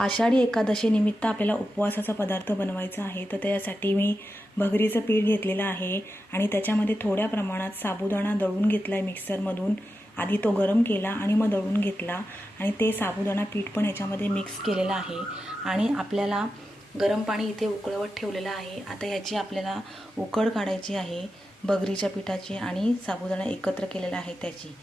आषाढी एकादशीनिमित्त आपल्याला उपवासाचा पदार्थ बनवायचा आहे. तर त्यासाठी मी भगरीचं पीठ घेतलेलं आहे आणि त्याच्यामध्ये थोड्या प्रमाणात साबुदाणा दळून घेतला आहे मिक्सरमधून. आधी तो गरम केला आणि मग दळून घेतला आणि ते साबुदाणा पीठ पण ह्याच्यामध्ये मिक्स केलेलं आहे. आणि आपल्याला गरम पाणी इथे उकळवत ठेवलेलं आहे. आता याची आपल्याला उकड काढायची आहे बगरीच्या पिठाची आणि साबुदाणा एकत्र केलेला आहे त्याची.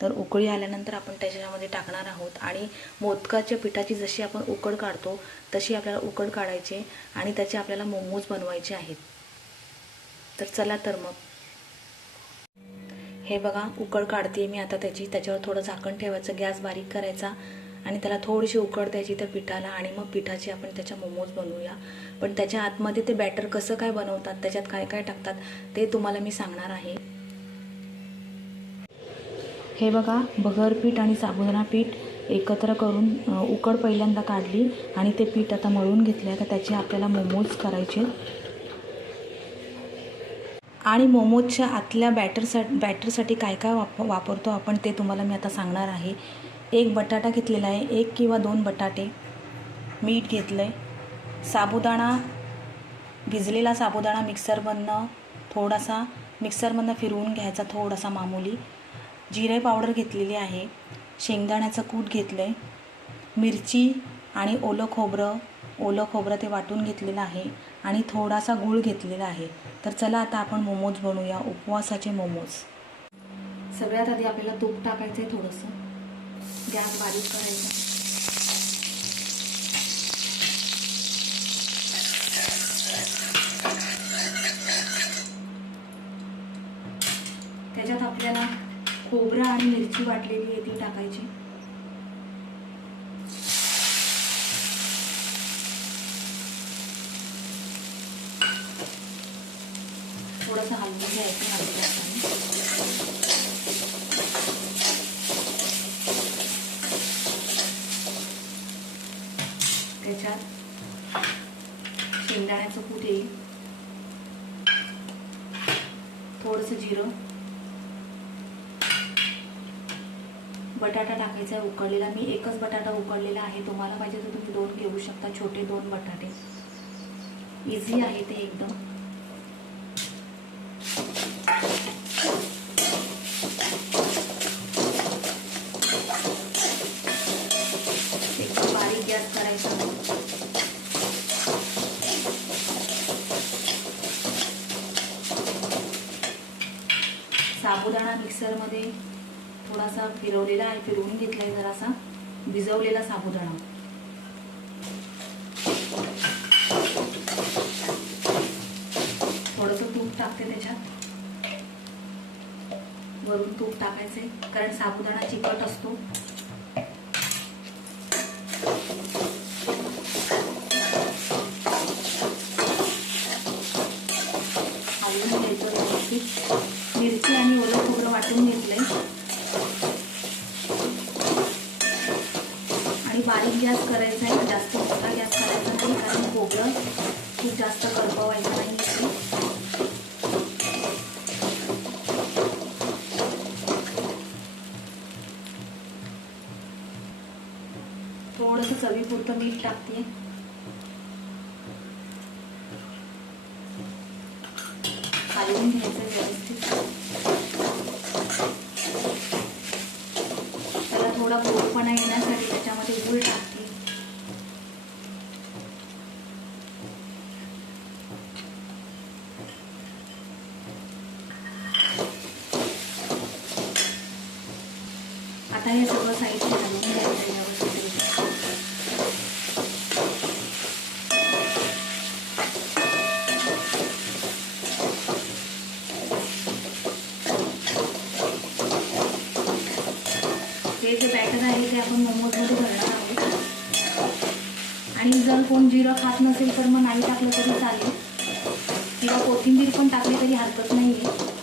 तर उकळी आल्यानंतर आपण त्याच्यामध्ये टाकणार आहोत. आणि मोदकाच्या पिठाची जशी आपण उकड काढतो तशी आपल्याला उकड काढायची आणि त्याचे आपल्याला मोमोज बनवायचे आहेत. तर चला तर मग. हे बघा उकड काढते मी आता त्याची. त्याच्यावर थोडं झाकण ठेवायचं गॅस बारीक करायचा आणि त्याला थोडीशी उकड द्यायची त्या पिठाला आणि मग पिठाचे आपण त्याच्या मोमोज बनवूया. पण त्याच्या आतमध्ये ते बॅटर कसं काय बनवतात त्याच्यात काय काय टाकतात ते तुम्हाला मी सांगणार आहे. हे बघा बगर पीठ आणि साबुदाणा पीठ एकत्र करून उकड पहिल्यांदा काढली आणि ते पीठ आता मळून घेतले तर त्याचे आपल्याला मोमोज करायचे. आणि मोमोजच्या आतल्या बॅटरसा बॅटरसाठी काय काय वाप वापरतो आपण ते तुम्हाला मी आता सांगणार आहे. एक बटाटा घेतलेला आहे. एक किंवा दोन बटाटे मीठ घेतलं आहे साबुदाणा भिजलेला साबुदाणा मिक्सरमधनं थोडासा मिक्सरमधनं फिरवून घ्यायचा थोडासा मामूली. जिरे पावडर घेतलेली आहे. शेंगदाण्याचं कूट घेतलं आहे मिरची आणि ओलं खोबरं ओलं खोबरं ते वाटून घेतलेलं आहे आणि थोडासा गूळ घेतलेला आहे. तर चला आता आपण मोमोज बनवूया उपवासाचे मोमोज. सगळ्यात आधी आपल्याला तूप टाकायचं आहे थोडंसं. गॅस बारीक करायचा त्याच्यात आपल्याला खोबरं आणि मिरची वाटलेली आहे ती टाकायची. थोडंसं हलवून घ्यायचं हाताने. त्याच्यात शेंगदाण्याचं कूट येईल. थोडंसं जिरं. बटाटा टाकायचा आहे उकळलेला मी एकच बटाटा उकळलेला आहे. तुम्हाला पाहिजे तर तुम्ही दोन घेऊ शकता. छोटे दोन बटाटे. इझी आहे ते एकदम. एकदम बारीक गॅस करायचा. साबुदाणा मिक्सरमध्ये थोडासा फिरवलेला आहे फिरवून घेतला आहे जरासा. भिजवलेला साबुदाणा. थोडंसं तूप टाकते त्याच्यात. वरून तूप टाकायचे कारण साबुदाणा चिकट असतो हलवून घ्यायचं व्यवस्थित मिरची आणि ओलं खोबरं वाटून घेतलंय आणि बारीक गॅस करायचा आहे जास्त मोठा गॅस करायचा नाही कारण खोबरं खूप जास्त करपवायचं नाही इथे. थोडंसं चवीपुरतं मीठ टाकते हलवून घ्यायचं व्यवस्थित त्याला थोडा गोडपणा येण्यासाठी त्याच्यामध्ये गूळ टाकते आता हे सगळं साईडला घालून घ्यायचं व्यवस्थित हे जे बॅटर आहे ते आपण मोमोजमध्ये भरणार आहोत. आणि जर कोण जिरं खात नसेल तर मग नाही टाकलं तरी चालेल. किंवा कोथिंबीर पण टाकली तरी हरकत नाही आहे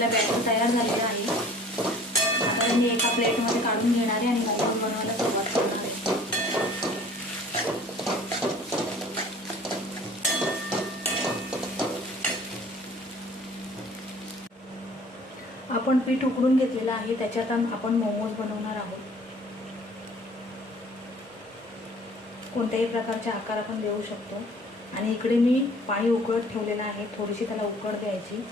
आपला बॅटर तयार झालेला आहे. आता मी एका प्लेटमध्ये काढून घेणार आहे आणि मोमोज बनवायला सुरुवात करणार आहे. आपण पीठ उकडून घेतलेलं आहे त्याच्यात आपण मोमोज बनवणार आहोत. कोणत्याही प्रकारचा आकार आपण देऊ शकतो. आणि इकडे मी पाणी उकळत ठेवलेलं आहे थोडीशी त्याला उकळ द्यायची.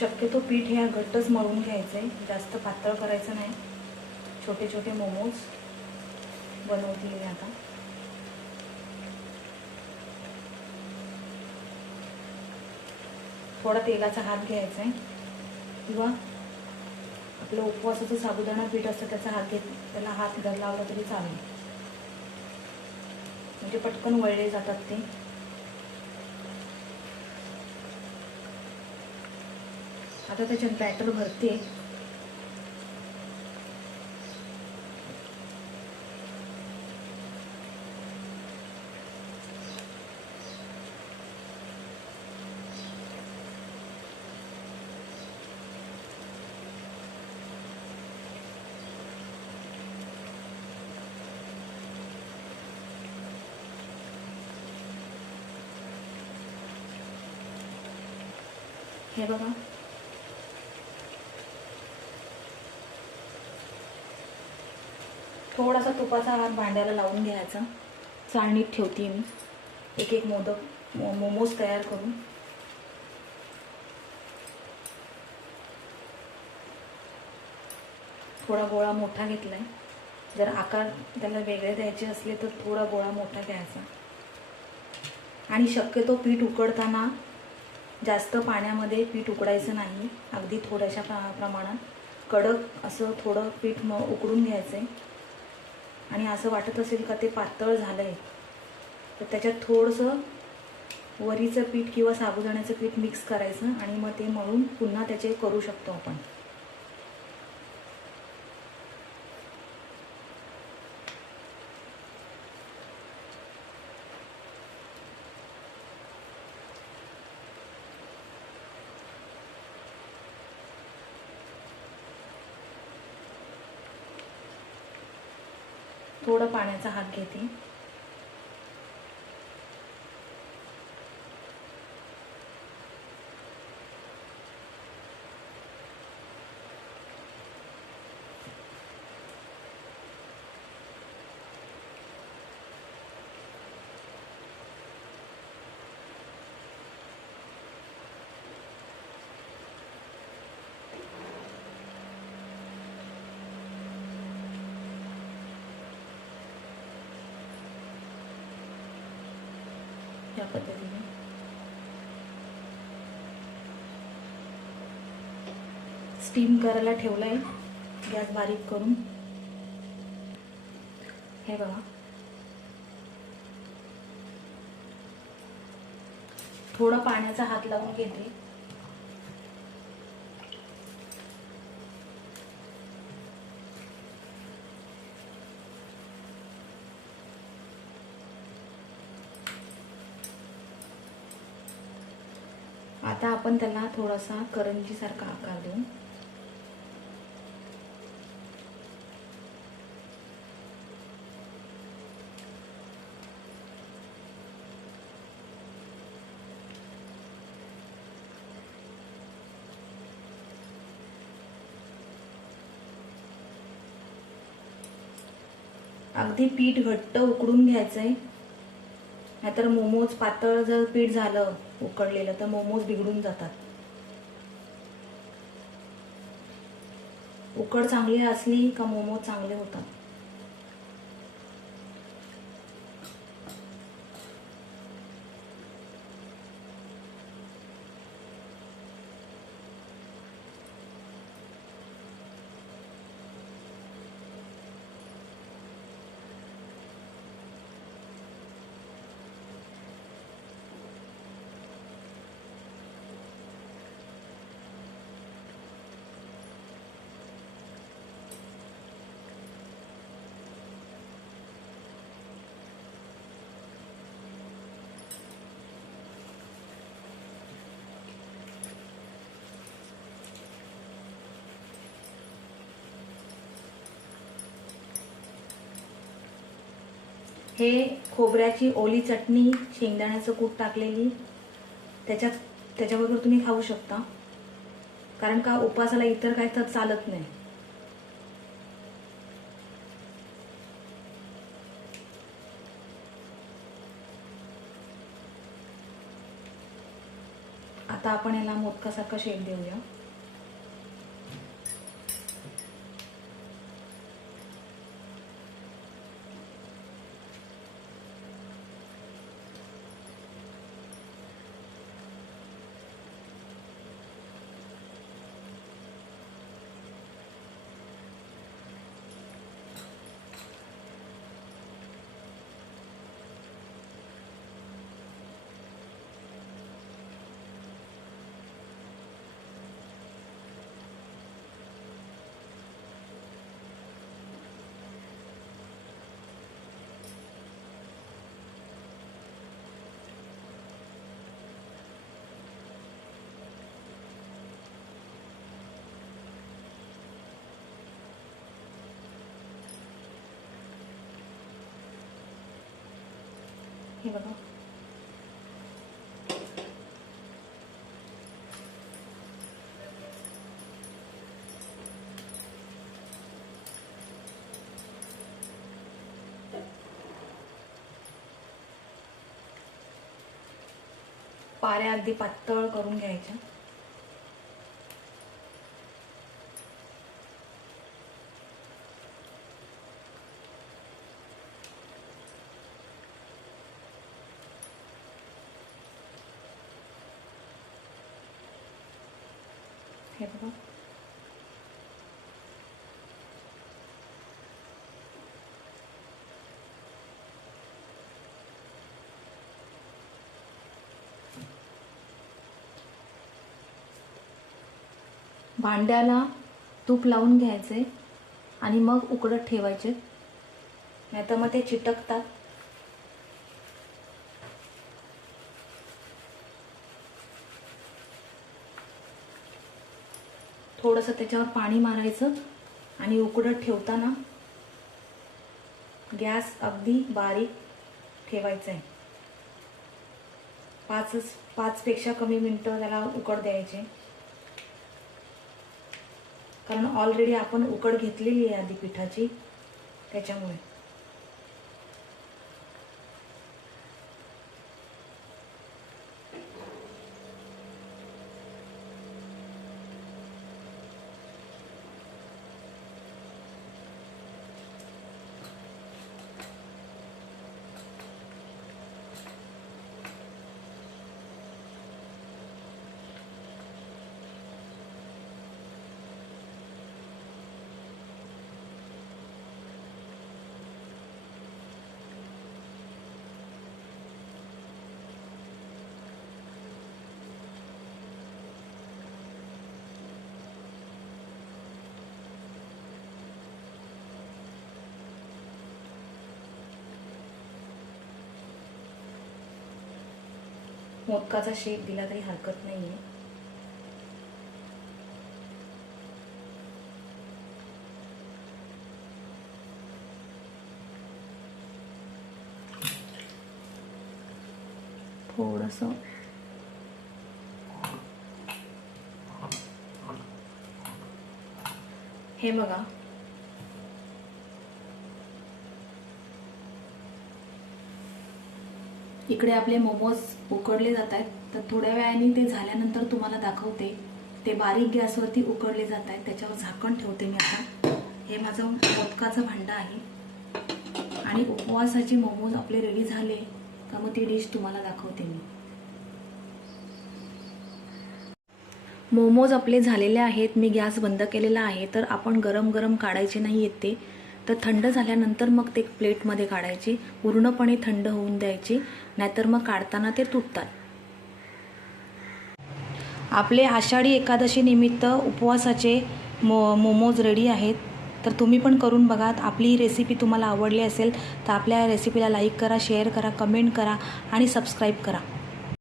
शक्यतो पीठ ह्या घट्टच मळून घ्यायचं आहे जास्त पातळ करायचं नाही. छोटे छोटे मोमोज बनवतील मी आता. थोडा तेलाचा हात घ्यायचा आहे किंवा आपलं उपवासाचं साबुदाणा पीठ असतं त्याचा हात घेत त्याला हात धर लावला तरी चालेल. म्हणजे पटकन वळले जातात ते. आता त्याच्यात बॅटर भरते. हे बघा. थोडासा तुपाचा हात भांड्याला लावून घ्यायचा. चाळणीत ठेवते मी. एक एक मोदक मोमोज तयार करून. थोडा गोळा मोठा घेतला आहे जर आकार त्याला वेगळे द्यायचे असले तर थोडा गोळा मोठा घ्यायचा. आणि शक्यतो पीठ उकडताना जास्त पाण्यामध्ये पीठ उकडायचं नाही. अगदी थोड्याशा प्रा प्रमाणात. कडक असं थोडं पीठ म उकडून घ्यायचं आहे आणि असं वाटत असेल का ते पातळ झालं आहे तर त्याच्यात थोडंसं वरीचं पीठ किंवा साबुदाण्याचं पीठ मिक्स करायचं आणि मग ते मळून पुन्हा त्याचे करू शकतो आपण थोडं पाण्याचा हात घेते. या पद्धतीने. स्टीम करायला ठेवलं आहे गॅस बारीक करून. हे बघा. थोडं पाण्याचा हात लावून घेते. आता आपण त्याला थोडासा करंजीसारखा आकार देऊ. अगदी पीठ घट्ट उकडून घ्यायचं आहे नाहीतर मोमोज पातळ जर पीठ झालं उकडलेलं तर मोमोज बिघडून जातात. उकड चांगली असली का मोमोज चांगले होतात? हे खोबऱ्याची ओली चटणी शेंगदाण्याचं कूट टाकलेली. त्याच्यात त्याच्याबरोबर तुम्ही खाऊ शकता. कारण का उपवासाला इतर काय तर चालत नाही. आता आपण याला मोदकासारखा शेप देऊया. हे बघा पाऱ्या अगदी पातळ करून घ्यायच्या. हे बघा भांड्याला तूप लावून घ्यायचे आणि मग उकडत ठेवायचे. नाहीतर मग ते चिटकतात. थोडंसं त्याच्यावर पाणी मारायचं आणि उकडत ठेवताना गॅस अगदी बारीक ठेवायचा आहे. पाचच पाचपेक्षा कमी मिनटं त्याला उकड द्यायचे. कारण ऑलरेडी आपण उकड घेतलेली आहे आधी पिठाची त्याच्यामुळे. मोदकाचा शेप दिला तरी हरकत नाही आहे थोडंसं. हे बघा. इकडे आपले मोमोज उकडले जात आहेत तर थोड्या वेळाने ते झाल्यानंतर तुम्हाला दाखवते. ते बारीक गॅसवरती उकडले जात आहेत त्याच्यावर झाकण ठेवते मी आता. हे माझं मोदकाचं भांडं आहे. आणि उपवासाचे मोमोज आपले रेडी झाले. का मग ती डिश तुम्हाला दाखवते मी. मोमोज आपले झालेले आहेत. मी गॅस बंद केलेला आहे. तर आपण गरम गरम काढायचे नाही येते. ते तर थंड झाल्यानंतर मग ते प्लेटमध्ये काढायची पूर्णपणे थंड होऊन द्यायची नाहीतर मग काढताना ते तुटतात. आपले आषाढी एकादशी निमित्त उपवासाचे मो मोमोज रेडी आहेत. तर तुम्ही पण करून बघा आपली ही रेसिपी तुम्हाला आवडली असेल तर आपल्या रेसिपीला लाईक करा शेअर करा कमेंट करा आणि सबस्क्राईब करा.